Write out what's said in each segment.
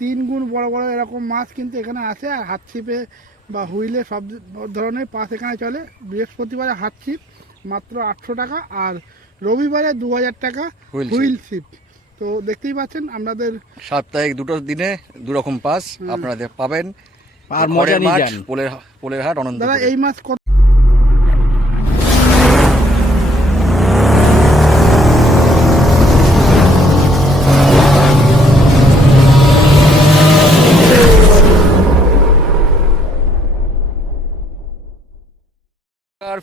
3 গুণ বড় বড় এরকম মাছ কিন্তু এখানে আছে। আর হাত ছিপে বা হুইলে সব ধরনের পাস এখানে চলে। বৃহস্পতিবারে হাত ছিপ মাত্র 800 টাকা, আর রবিবারে 2000 টাকা হুইল ছিপ। তো দেখতেই পাচ্ছেন আপনাদের সাপ্তাহিক দুটো দিনে দুরকম পাস আপনারা পাবেন। আর মজা নিয়ে যান। পোলের হাট অনন্ত। দাদা এই মাছ কত?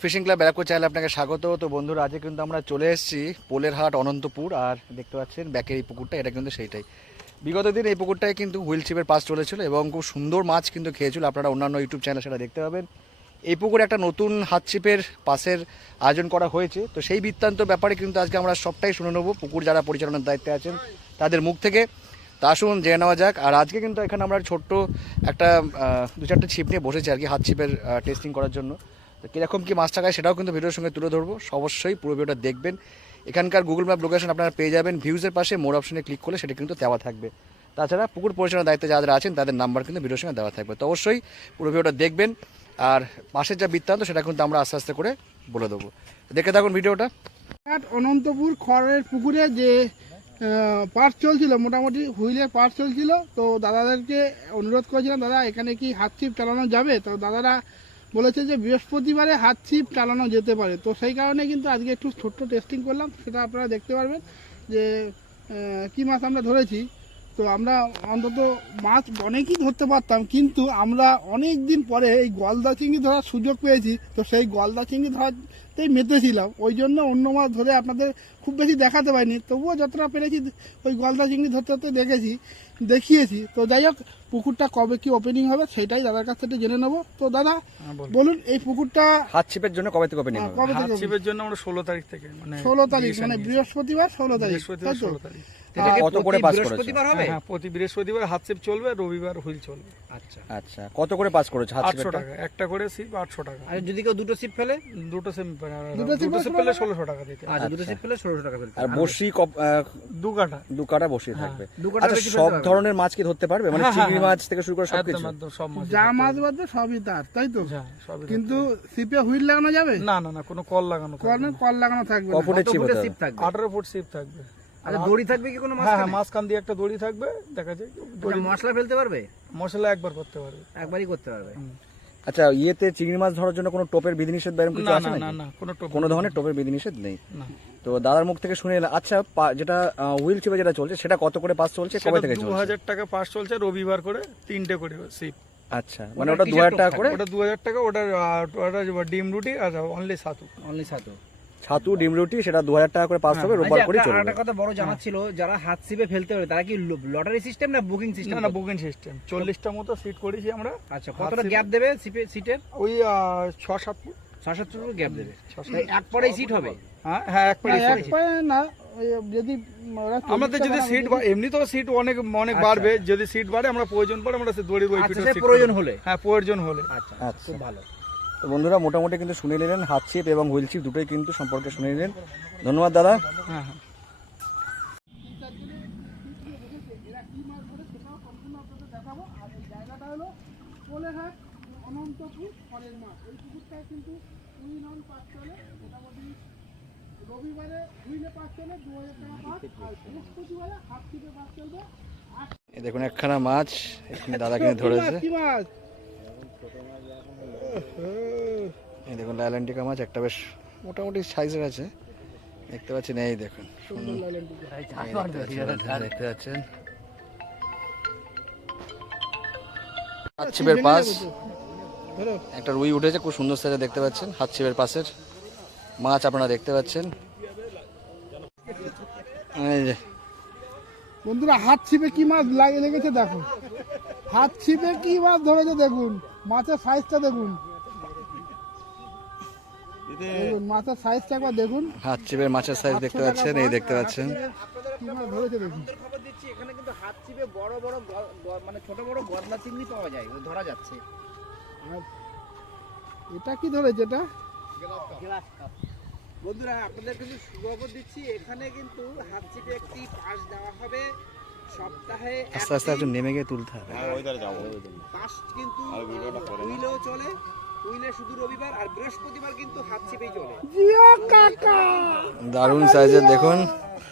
ফিশিং ক্লাব ব্যারাকপুর চ্যানেলে আপনাকে স্বাগত। তো বন্ধুরা, আজকে কিন্তু আমরা চলে এসেছি পোলের হাট অনন্তপুর। আর দেখতে পাচ্ছেন ব্যাকের এই পুকুরটা, এটা কিন্তু সেইটাই। বিগত দিন এই পুকুরটায় কিন্তু হুইল ছিপের পাস চলেছিল এবং খুব সুন্দর মাছ কিন্তু খেয়েছিল। আপনারা অন্যান্য ইউটিউব চ্যানেলে সেটা দেখতে পাবেন। এই পুকুরে একটা নতুন হাত ছিপের পাসের আয়োজন করা হয়েছে। তো সেই বৃত্তান্ত ব্যাপারে কিন্তু আজকে আমরা সবটাই শুনে নেবো পুকুর যারা পরিচালনার দায়িত্বে আছেন তাদের মুখ থেকে। তা আসুন জেনে নেওয়া যাক। আর আজকে কিন্তু এখানে আমরা ছোট্ট একটা 2-4টে ছিপ নিয়ে বসেছি আর কি, হাত ছিপের টেস্টিং করার জন্য। তো কীরকম কী মাছ থাকায় সেটাও কিন্তু ভিডিওর সঙ্গে তুলে ধরবো। অবশ্যই পুরো ভিডিওটা দেখবেন। এখানকার গুগল ম্যাপ লোকেশন আপনারা পেয়ে যাবেন, ভিউজের পাশে মোর অপশনে ক্লিক করলে সেটা কিন্তু দেওয়া থাকবে। তাছাড়া পুকুর পরিচালনার দায়িত্বে যারা আছেন তাদের নাম্বার কিন্তু ভিডিওর সঙ্গে দেওয়া থাকবে। তো অবশ্যই পুরো ভিডিওটা দেখবেন। আর পাশের যা বৃত্তান্ত সেটা কিন্তু আমরা আস্তে আস্তে করে বলে দেবো। দেখে থাকুন ভিডিওটা। অনন্তপুর খড়ের পুকুরে যে পার্ট চলছিল, মোটামুটি হুইলের পার্ট চলছিল। তো দাদাদেরকে অনুরোধ করেছিলাম, দাদা এখানে কি হাত ছিপ চালানো যাবে? তো দাদারা বলেছে যে বৃহস্পতিবারে হাত ছিপ চালানো যেতে পারে। তো সেই কারণে কিন্তু আজকে একটু ছোট্ট টেস্টিং করলাম, সেটা আপনারা দেখতে পারবেন যে কী মাছ আমরা ধরেছি। তো আমরা অন্তত মাছ অনেকই ধরতে পারতাম, কিন্তু আমরা অনেক দিন পরে এই গলদা চিংড়ি ধরার সুযোগ পেয়েছি। তো সেই গলদা চিংড়ি ধরাতেই মেতেছিলাম, ওই জন্য অন্য মাছ ধরে আপনাদের খুব বেশি দেখাতে পারিনি। তবুও যতটা পেরেছি ওই গলদা চিংড়ি ধরতে ধরতে দেখিয়েছি। তো যাই হোক, পুকুরটা কবে কি ওপেনিং হবে সেটাই দাদার কাছ থেকে জেনে নেবো। তো দাদা বলুন, এই পুকুরটা হাত ছিপের জন্য কবে থেকে ওপেনিং হবে? কবে থেকে? হাত ছিপের জন্য আমরা 16 তারিখ থেকে, মানে 16 তারিখ, মানে বৃহস্পতিবার 16 তারিখ। বৃহস্পতিবার 16 তারিখ। কত করে পাস করেছে? হ্যাঁ, প্রতি বৃহস্পতিবার হাত ছিপ চলবে, রবিবার হুইল চলবে। আচ্ছা, কত করে পাস করেছে হাত 800 ছিপেরটা? টাকা একটা করে ছিপ, 800 টাকা। আর যদি কেউ দুটো সিপ ফেলে? দুটো ছিপ দুটো ছিপ পেলে 1600 টাকা দিতে। আচ্ছা, দুটো সিপ ফেলে 1600 টাকা ফেলতে। আর বসি দু কাটা। দু কাটা বসি থাকবে। দু কাটা আচ্ছা, বেশি সব ফেলতে ধরনের মাছ কি ধরতে পারবে? মানে হ্যাঁ, চিংড়ি হ্যাঁ, মাছ থেকে শুরু করে সবকিছু? একদম একদম সব মাছ। যা মাছ বাদে সবই তার, তাই তো? হ্যাঁ, সবই। কিন্তু সিপে হুইল লাগানো যাবে? না না না, কোনো কল লাগানো থাকবে না। কল লাগানো থাকবে না। ক ফুটের ছিপ হতে হবে? সিপ থাকবে? 18 ফুট ছিপ থাকবে। আচ্ছা, দড়ি থাকবে কি কোনো মাছ? হ্যাঁ হ্যাঁ, মাঝখান দিয়ে একটা দড়ি থাকবে, দেখা যায়। দড়ি মশলা ফেলতে পারবে? মশলা একবার করতে পারবে। একবারই করতে পারবে। আচ্ছা, ইয়েতে চিংড়ি মাছ ধরার জন্য কোনো টোপের বিধিনিষেধ বা এরকম কিছু না আছে না নাকি? না না, কোনো টোপ কোনো ধরনের টোপের বিধিনিষেধ নেই। না। তো দাদার মুখ থেকে শুনে এলাম। আচ্ছা, যেটা হুইল ছিপে যেটা চলছে সেটা কত করে পাস চলছে, কবে থেকে চলছে? 2000 টাকা পাস চলছে, রবিবার করে 3টে করে সিপ। আচ্ছা, মানে ওটা 2000 টাকা করে? ওটা 2000 টাকা। ওটা ডিম রুটি আর অনলি ছাতু। অনলি ছাতু। ছাতু ডিম রুটি সেটা 2000 টাকা করে পাস হবে, রোববার করে চলবে। একটা কথা বড় জানা ছিল, যারা হাত সিপে ফেলতে পারে তারা কি লটারি সিস্টেম না বুকিং সিস্টেম? না না, বুকিং সিস্টেম। 40টা মতো সিট করেছি আমরা। আচ্ছা, কতটা গ্যাপ দেবে সিটের? ওই 6-7 ফুট। 6-7 ফুট গ্যাপ দেবে। 6-7 এক পরেই সিট হবে? হ্যাঁ হ্যাঁ, এক পারে এক পায়ে না, ওই যদি ওরা আমাদের যদি সিট এমনি তো সিট অনেক অনেক বাড়বে। যদি সিট বাড়ে, আমরা প্রয়োজন পড়ে আমরা দড়ির ওই আচ্ছা, পিঠে প্রয়োজন হলে? হ্যাঁ, প্রয়োজন হলে। আচ্ছা, আচ্ছা, খুব ভালো। তো বন্ধুরা মোটামুটি কিন্তু শুনে নিলেন হাত ছিপ এবং হুইল ছিপ দুটোই কিন্তু সম্পর্কে শুনে নিলেন। ধন্যবাদ দাদা। হ্যাঁ হ্যাঁ। পোলেরহাট অনন্তপুর খড়ের মাঠ। এই পুকুরটায় কিন্তু পাস চলে, মোটামুটি রবিবারে হুইলে পাস চলে 2000 টাকা পাস, আর বৃহস্পতিবারে হাত ছিপে পাস চলবে। এই দেখুন একখানা মাছ এখানে দাদা কিনে ধরেছে। কি মাছ? এই দেখুন লাইল্যান্ডিকা মাছ, একটা বেশ মোটামুটি সাইজের আছে, দেখতে পাচ্ছেন। এই দেখুন দেখতে পাচ্ছেন হাত ছিপের পাস। একটা রুই উঠেছে, খুব সুন্দর সাইজে দেখতে পাচ্ছেন। হাত ছিপের পাশের মাছ আপনারা দেখতে পাচ্ছেন। এই যে বন্ধুরা, হাত ছিপে কি মাছ লেগেছে দেখুন। হাত ছিপে কি মাছ ধরেছে দেখুন, মাছের সাইজটা দেখুন। দেখুন মাছের সাইজটা একবার দেখুন। হাত ছিপের মাছের সাইজ দেখতে পাচ্ছেন, এই দেখতে পাচ্ছেন। কি মাছ ধরেছে দেখুন। খবর দিচ্ছি, এখানে কিন্তু হাত ছিপে বড় বড় মানে ছোট বড় গলদা চিংড়ি পাওয়া যায়, ধরা যাচ্ছে। এটা কি ধরেছে? এটা বন্ধুরা আপনাদের কিন্তু সুখবর দিচ্ছি, এখানে কিন্তু হাত ছিপে একটি পাস দেওয়া হবে সপ্তাহে আস্তে আস্তে একটু নেমে গিয়ে তুলতে হবে। পাঁচ কিন্তু হুইলেও চলে, হুইলে শুধু রবিবার আর বৃহস্পতিবার কিন্তু হাত ছিপেই চলে। জিয়া কাকা দারুণ সাইজের দেখুন,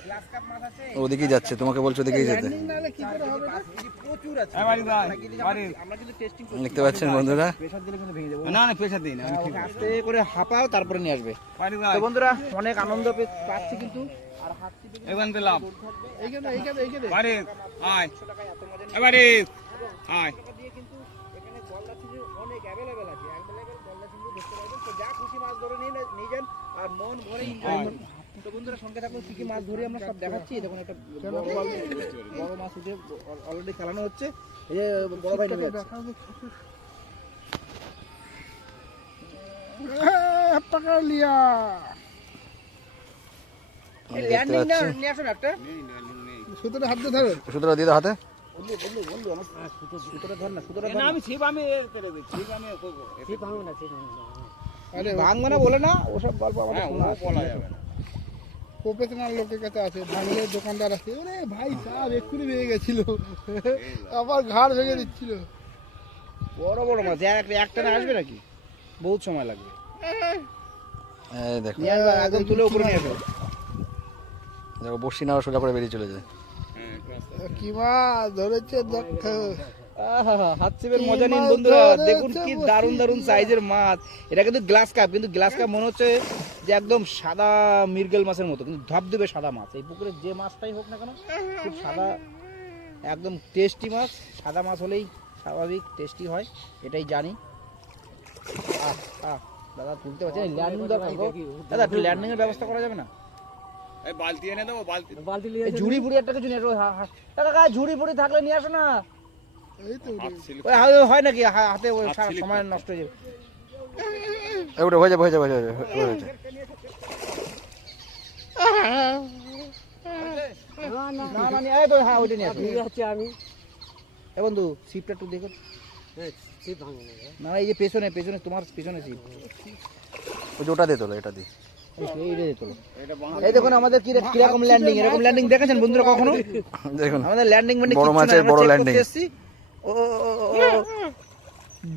গ্লাস কাপ মাছ আছে, ওদিকেই যাচ্ছে, তোমাকে বলছো ওদিকেই যেতে। ল্যান্ডিং নাহলে কি করে হবে? মাছ কিন্তু প্রচুর আছে। আমরা কিন্তু টেস্টিং দেখতে পাচ্ছেন বন্ধুরা, প্রেসার দিলে কিন্তু ভেঙে যাবে। না না প্রেশার দিই না, ওকে আস্তে করে হাঁপাও, তারপরে নিয়ে আসবে। তো বন্ধুরা অনেক আনন্দ পাচ্ছি কিন্তু, আর হাত ছিপে কিন্তু এবার পেলাম এইখানে বাড়ি আয় 100 টাকায় এত মজা নেই। এবারে আয় টাকা দিয়ে কিন্তু এখানে গলদা চিংড়ি অনেক অ্যাভেলেবেল আছে, অ্যাভেলেবেল গলদা চিংড়ি দেখতে পাবেন। তো যা খুশি মাছ ধরে নিয়ে যান আর মন ভরে এনজয় করুন। তো বন্ধুরা সঙ্গে থাকুন, কি কি মাছ ধরে আমরা সব দেখাচ্ছি। দেখুন একটা বড় মাছ উঠে অলরেডি খেলানো হচ্ছে। এই যে বড় ভাই নেমে যাচ্ছে। পাকা লিয়া এই ল্যান্ডিং না নিয়ে আসুন একটা। সুতোটা হাত দিয়ে ধরো। সুতরাং দিয়ে দাও হাতে। বন্ধু আমার সুতোটা ধর না, সুতোটা ধর না। আমি ছিপ আমি করে দিই, ছিপ আমি করবো, আরে ভাঙবে না বলে না, ওসব গল্প আমাদের শোনা আছে। বলা যাবে না। প্রফেশনাল লোকের কাছে আছে, ভাঙলের দোকানদার আছে। ওরে ভাই সাহেব এক্ষুনি ভেঙে গেছিল, আবার ঘাড় ভেঙে দিচ্ছিল। বড় বড় মাছ একটা না আসবে নাকি, বহুত সময় লাগবে। এই দেখো, নিয়ে আসবে, একদম তুলে উপরে নিয়ে আসবে। দেখো বসি নাও সোজা করে বেরিয়ে চলে যায়। কি মাছ ধরেছে দেখো। হাত ছিপের মজা নিন কি মাছ বন্ধুরা, ধরেছে দেখুন কি বসি। দারুণ দারুণ সাইজের মাছ। এটা কিন্তু গ্লাস কাপ, কিন্তু গ্লাস কাপ মনে হচ্ছে যে একদম সাদা মিরগেল মাছের মতো, কিন্তু ধবধবে সাদা মাছ। এই পুকুরে যে মাছটাই হোক না কেন খুব সাদা, একদম টেস্টি মাছ। সাদা মাছ হলেই স্বাভাবিক টেস্টি হয়, এটাই জানি। আহ আহ দাদা তুলতে পারছি না, ল্যান্ডিং দরকার গো। দাদা একটু ল্যান্ডিং এর ব্যবস্থা করা যাবে না? এই বালতি এনে দেবো, বালতি এই ঝুড়ি ফুড়ি একটা কিছু নিয়ে আসো। কাকা ঝুড়ি ফুড়ি থাকলে নিয়ে আসো না। এই তো হাত স্লিপ ওই হয় নাকি হাতে ওই সারা সময় নষ্ট হয়ে যাবে। এই ওটা হয়ে যাবে, হয়ে যাবে, হয়ে যাবে, হয়ে যাবে। না না এই তো হ্যাঁ ওইটা নিয়ে আসো। এ বন্ধু সিপটা একটু দেখো। না এই যে পেছনে পেছনে তোমার পেছনে সিপ, ওই যে ওটা দিয়ে তোলো, এটা দিয়ে। এইটা দিতে হবে। এই দেখুন আমাদের কিরকম ল্যান্ডিং, এরকম ল্যান্ডিং দেখেছেন বন্ধুরা কখনো? দেখুন আমাদের ল্যান্ডিং মানে বড় মাছের বড় ল্যান্ডিং। ও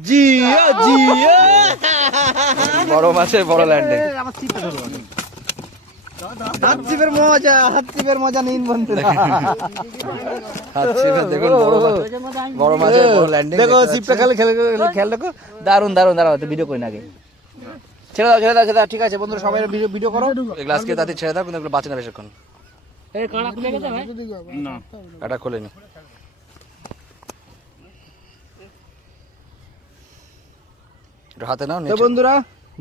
জি জি বড় মাছের বড় ল্যান্ডিং। আমার সিপটা ধরো। হাত ছিপের মজা, হাত ছিপের মজা নিন বন্ধুরা। হাত ছিপে দেখুন বড় মাছের বড় ল্যান্ডিং। দেখো সিপটা খেয়াল দেখো, দারুন দারুন। দাঁড়াও তো ভিডিও করি না আগে, ছেড়ে দাও ছেড়ে দাও ছেড়ে দাও। ঠিক আছে বন্ধুরা সবাই ভিডিও করো। এই গ্লাসকে তাতে ছেড়ে দাও, কিন্তু এগুলো বাঁচে না বেশিক্ষণ। না এটা খোলে নি। একটু হাতে নাও, তো নিচে বন্ধুরা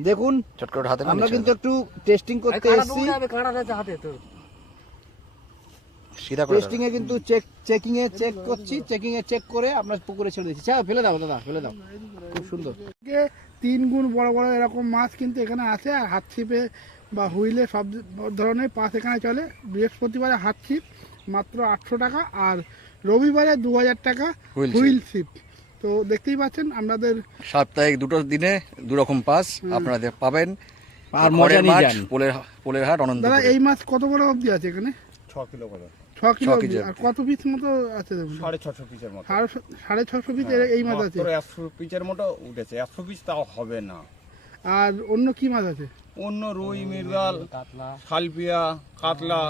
দেখুন চট করে হাতে নাও, আমরা নিচে কিন্তু নাও। একটু টেস্টিং করতে এসেছি। সিধা করে টেস্টিং এ কিন্তু চেকিং এ চেক করছি, চেকিং এ চেক করে আপনার পুকুরে ছেড়ে দিচ্ছি। ফেলে দাও দাদা, ফেলে দাও, খুব সুন্দর। 3 গুণ বড় বড় এরকম মাছ কিন্তু এখানে আছে। আর হাত ছিপে বা হুইলে সব ধরনের পাস এখানে চলে। বৃহস্পতিবারে হাত ছিপ মাত্র 800 টাকা, আর রবিবারে 2000 টাকা হুইল হুইল ছিপ। তো দেখতেই পাচ্ছেন আপনাদের সাপ্তাহিক দুটো দিনে দু রকম পাস আপনারা পাবেন। আর মজা নিয়ে যান। পোলের হাট অনন্ত। দাদা এই মাছ কত বড় অবধি আছে এখানে? 6 কিলো করে, 6 কিলো 6 অবধি। কেজি আর কত পিস মতো আছে দেখুন? 650 পিসের মতো। 650 পিস এই মাছ আছে। মাত্র 100 পিসের মতো উঠেছে, 100 পিস তাও হবে না। আর অন্য কি মাছ আছে? অন্য রুই, মৃগেল, খালপিয়া, কাতলা,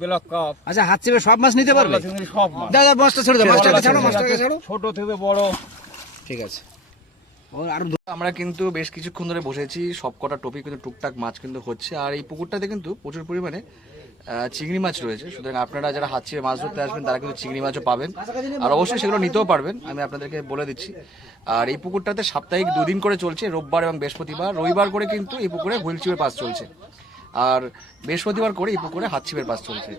ব্ল্যাক কাপ, আচ্ছা হাত ছিপে সব মাছ নিতে পারবে? চিংড়ি সব মাছ। দাদা মাছটা ছেড়ে দাও, মাছটাকে ছাড়ো, মাছটাকে ছাড়ো। ছোট থেকে বড়। ঠিক আছে। আর আমরা কিন্তু বেশ কিছুক্ষণ ধরে বসেছি, সব কটা টপিক কিন্তু টুকটাক মাছ কিন্তু হচ্ছে। আর এই পুকুরটাতে কিন্তু প্রচুর পরিমাণে চিংড়ি মাছ রয়েছে। সুতরাং আপনারা যারা হাত ছিপে মাছ ধরতে আসবেন তারা কিন্তু চিংড়ি মাছও পাবেন, আর অবশ্যই সেগুলো নিতেও পারবেন, আমি আপনাদেরকে বলে দিচ্ছি। আর এই পুকুরটাতে সাপ্তাহিক 2 দিন করে চলছে, রোববার এবং বৃহস্পতিবার। রবিবার করে কিন্তু এই পুকুরে হুইল চিপের পাস চলছে, আর বৃহস্পতিবার করে এই পুকুরে হাত ছিপের পাস চলছে।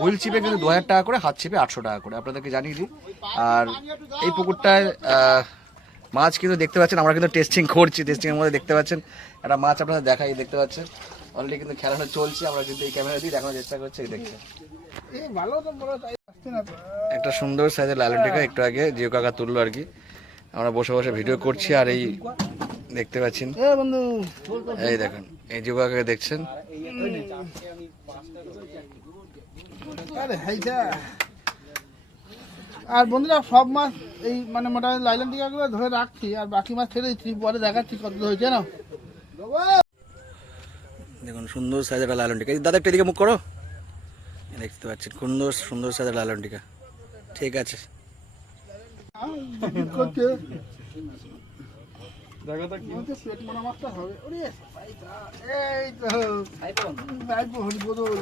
হুইল চিপে কিন্তু 2000 টাকা করে, হাত ছিপে 800 টাকা করে, আপনাদেরকে জানিয়ে দিই। আর এই পুকুরটায় মাছ কিন্তু দেখতে পাচ্ছেন, আমরা কিন্তু টেস্টিং করছি। টেস্টিং এর মধ্যে দেখতে পাচ্ছেন একটা মাছ আপনাদের দেখাই, দেখতে পাচ্ছেন অলরেডি কিন্তু খেলানো চলছে। আমরা কিন্তু এই ক্যামেরা দিয়ে দেখানোর চেষ্টা করছি, দেখছেন ভালো তো বড় সাইজ আসছে না তো। একটা সুন্দর সাইজের লালটিকা একটু আগে জিও কাকা তুললো আর কি। আমরা বসে বসে ভিডিও করছি, আর এই দেখতে পাচ্ছেন, এ বন্ধু এই দেখুন এই জিও কাকাকে দেখছেন। আরে হাইজা আর বন্ধুরা সব মাছ এই মানে মোটামুটি লাইলাম টিকাগুলো ধরে রাখছি, আর বাকি মাছ ছেড়ে দিচ্ছি, পরে দেখাচ্ছি কত হয়েছে না। দেখুন সুন্দর সাইজের লালন টিকা, দাদা একটা দিকে মুখ করো, দেখতে পাচ্ছেন সুন্দর সুন্দর সাইজের লালন টিকা। ঠিক আছে, করছে দেখো তো কি বলছে পেট মোনা মাছটা হবে। ওরে ভাইটা, এই তো ভাইপো হরি বদল।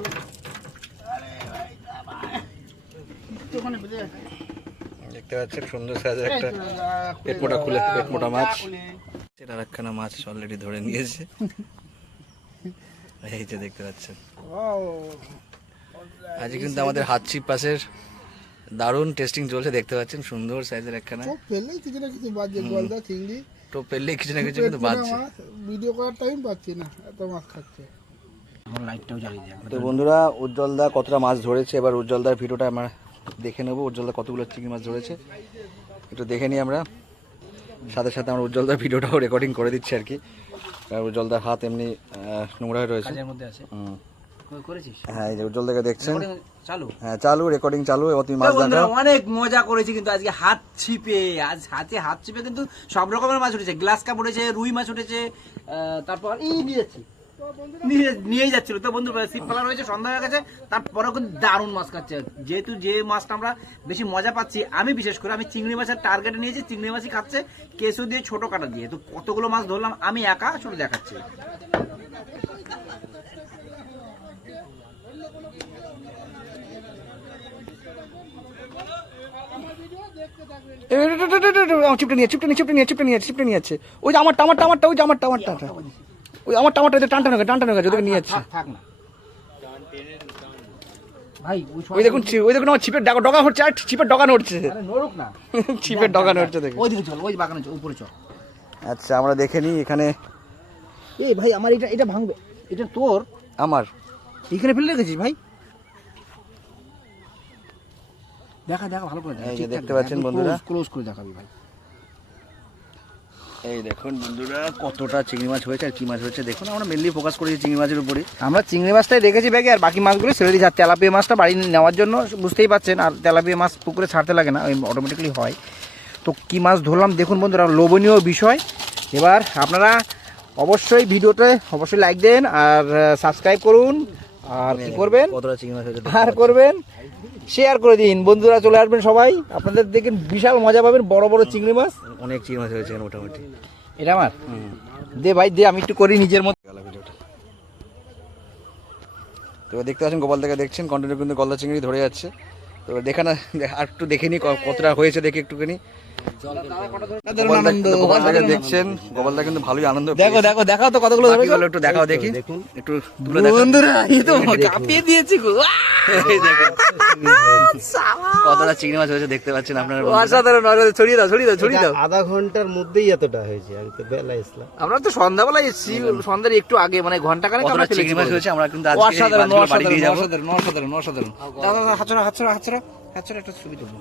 আরে ভাইটা ভাই একটুখানি বেঁধে আছে। দেখতে পাচ্ছেন সুন্দর সাইজের এই একটা তো, পেট মোটা খুলে পেট মোটা মাছ, সেটা একখানা মাছ অলরেডি ধরে নিয়েছে। এই যে দেখতে পাচ্ছেন ওয়াও, আজকে কিন্তু আমাদের হাত ছিপ পাশের দারুণ টেস্টিং চলছে, দেখতে পাচ্ছেন সুন্দর সাইজের একখানা সব ফেললেই কিছু না কিছু বাজছে, গলদা চিংড়ি টোপ পেলে কিছু না কিছু পেট কিন্তু মোনা বাজছে। মাছ। ভিডিও করার টাইম পাচ্ছি না, এত মাছ খাচ্ছে। আমার লাইটটাও জ্বালিয়ে দেয়। তো বন্ধুরা উজ্জ্বলদা কতটা মাছ ধরেছে এবার উজ্জ্বলদার ভিডিওটা আমরা দেখে নেবো। উজ্জ্বলদা কতগুলো চিংড়ি মাছ ধরেছে একটু দেখে নিই আমরা, সাথে সাথে আমরা উজ্জ্বলদার ভিডিওটাও রেকর্ডিং করে দিচ্ছি আর কি, কারণ উজ্জ্বলদার হাত এমনি নোংরা হয়ে রয়েছে। কাজের মধ্যে আছে করেছিস? হ্যাঁ এই যে উজ্জ্বলদাকে দেখছেন, চালু। হ্যাঁ চালু, রেকর্ডিং চালু। এবার তুমি মাছ বন্ধুরা, দেখাও। অনেক মজা করেছি কিন্তু আজকে হাত ছিপে, আজ হাত ছিপে কিন্তু সব রকমের মাছ উঠেছে, গ্লাস কাপ উঠেছে, রুই মাছ উঠেছে, তারপর নিয়ে যাচ্ছিল তো বন্ধু, ছিপ ফেলা রয়েছে, সন্ধ্যা হয়ে গেছে, তারপরেও কিন্তু দারুণ মাছ খাচ্ছে। যেহেতু যে মাছটা আমরা বেশি মজা পাচ্ছি, আমি বিশেষ করে আমি চিংড়ি মাছের টার্গেটে নিয়েছি, চিংড়ি মাছই খাচ্ছে কেঁচো দিয়ে, ছোট কাটা দিয়ে। তো কতগুলো মাছ ধরলাম আমি একা, শুধু দেখাচ্ছি। চিপটে নিয়ে যাচ্ছে, ওই যে আমারটা ওই যে আমারটা ওই আমার টামারটা টানটা নৌকা ওদেরকে নিয়ে যাচ্ছে। থাক না ভাই, ওই দেখুন আমার ছিপের ডগা হচ্ছে, আর ছিপের ডগা নড়ছে, নড়ুক না, ছিপের ডগা নড়ছে দেখে। ওই দিকে চল, ওই বাগানে চল, উপরে চল। আচ্ছা আমরা দেখে নিই এখানে। এই ভাই আমার এটা ভাঙবে, এটা তোর, আমার এখানে ফেলে রেখেছিস ভাই? দেখা ভালো করে এই যে দেখতে পাচ্ছেন বন্ধুরা, ক্লোজ করে দেখাবি ভাই। এই দেখুন বন্ধুরা কতটা চিংড়ি মাছ হয়েছে আর কি মাছ হয়েছে দেখুন। আমরা মেনলি ফোকাস করেছি চিংড়ি মাছের উপরে। আমরা চিংড়ি মাছটাই রেখেছি ব্যাগে, আর বাকি মাছগুলো ছেড়ে দিই। আর তেলাপিয়া মাছটা বাড়ি নেওয়ার জন্য বুঝতেই পারছেন, আর তেলাপিয়া মাছ পুকুরে ছাড়তে লাগে না, ওই অটোমেটিক্যালি হয়। তো কি মাছ ধরলাম দেখুন বন্ধুরা, লোভনীয় বিষয়। এবার আপনারা অবশ্যই ভিডিওতে অবশ্যই লাইক দেন আর সাবস্ক্রাইব করুন, আর কি করবেন, কতটা চিংড়ি মাছ হয়েছে আর করবেন শেয়ার করে দিন। বন্ধুরা চলে আসবেন সবাই, আপনাদের দেখেন বিশাল মজা পাবেন, বড় বড় চিংড়ি মাছ। অনেক চিংড়ি মাছ হয়েছে মোটামুটি। এটা আমার দে ভাই, দে, আমি একটু করি নিজের মতো। তো দেখতে পাচ্ছেন গোপাল থেকে দেখছেন কন্টিনিউ কিন্তু গলদা চিংড়ি ধরে যাচ্ছে। তো দেখা না, আর একটু দেখে নি কতটা হয়েছে দেখি একটুখানি। গোপালদাকে দেখছেন, গোপালদা কিন্তু ভালোই আনন্দ পেয়েছে। দেখাও তো কতগুলো বাকিগুলো একটু দেখাও দেখি, একটু তুলে দেখাও। বন্ধুরা এই তো কাঁপিয়ে দিয়েছি গো। এই দেখুন কতটা চিংড়ি মাছ হয়েছে দেখতে পাচ্ছেন আপনারা। অসাধারণ, ছড়িয়ে দাও। আধা ঘন্টার মধ্যেই এতটা হয়েছে, আমি তো বেলা আসলাম। আমরা তো সন্ধ্যাবেলায় এসেছি, সন্ধ্যার একটু আগে, মানে ঘন্টা খানেক কতটা আমরা চিংড়ি মাছ হয়েছে আমরা কিন্তু আজকে এই মাছগুলো বাড়ি নিয়ে যাবো। অসাধারণ। দাদা হাতছড়া একটা ছবি দেবো।